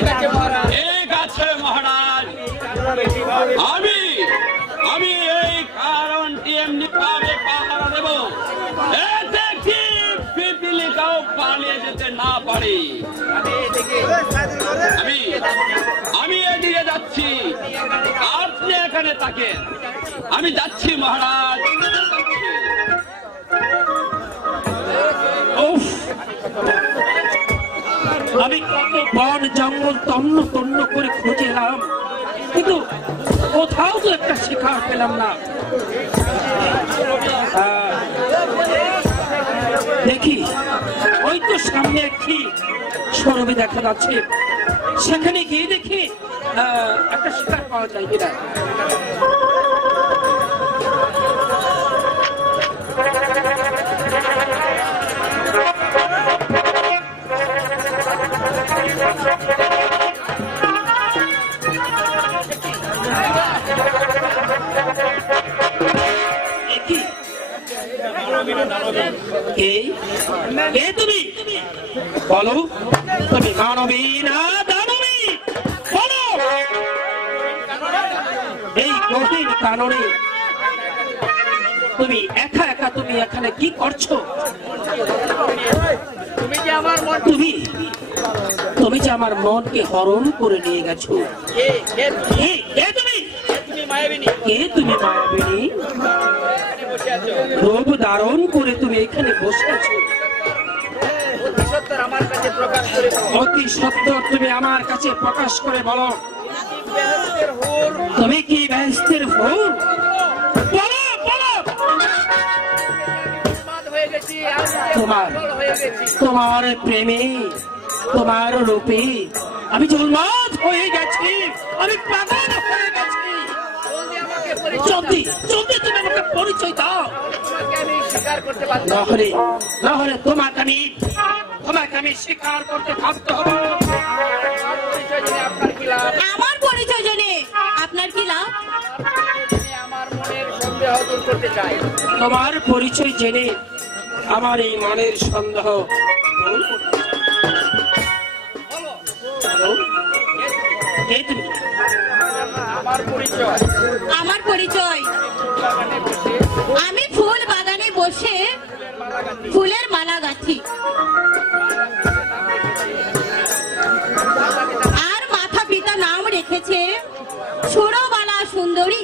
ঠিক আছে মহারাজ, আমি এই কারণটি এমনি ভাবে পাহারা দেব এতে কি পিপিলিকাও পালিয়ে যেতে না পারে। আমি এদিকে যাচ্ছি, আপনি এখানে থাকেন। আমি যাচ্ছি মহারাজ। আমি কত বন জঙ্গল তন্ন তন্ন করে খুঁজে এলাম, কিন্তু কোথাও তো একটা শিকার পেলাম না। দেখি ওই তো সামনে একটি সরবি দেখা যাচ্ছে, সেখানে গিয়ে দেখি একটা শিকার পাওয়া যায় কিনা। তুমি বলো, তুমি মানবী না দানবী? বলো। এই কঠিন কারণে তুমি একা একা তুমি এখানে কি করছো? তুমি যে আমার মনকে হরণ করে নিয়ে গেছো। তুমি মায়াবিনী, রূপ ধারণ করে তুমি এখানে বসে আছো। অতি সত্য তুমি আমার কাছে প্রকাশ করে বলো, তুমি কি বেহেশতের ফুল? তোমার প্রেমে, তোমার রূপে আমি জলমাত হয়ে গেছি, আমি পাগল হয়ে গেছি। জলদি জলদি তুমি আমাকে পরিচয় দাও, না হলে তোমাকে আমি স্বীকার করতে বাধ্য হব। আমার পরিচয় জেনে আপনার কি লাভ? তোমার পরিচয় জেনে আমার এই মনের সন্দেহ আমার পরিচয়, আমি ফুল বাগানে বসে ফুলের মালা গাঁথি, আর মাতা পিতা নাম রেখেছে সুরবালা সুন্দরী।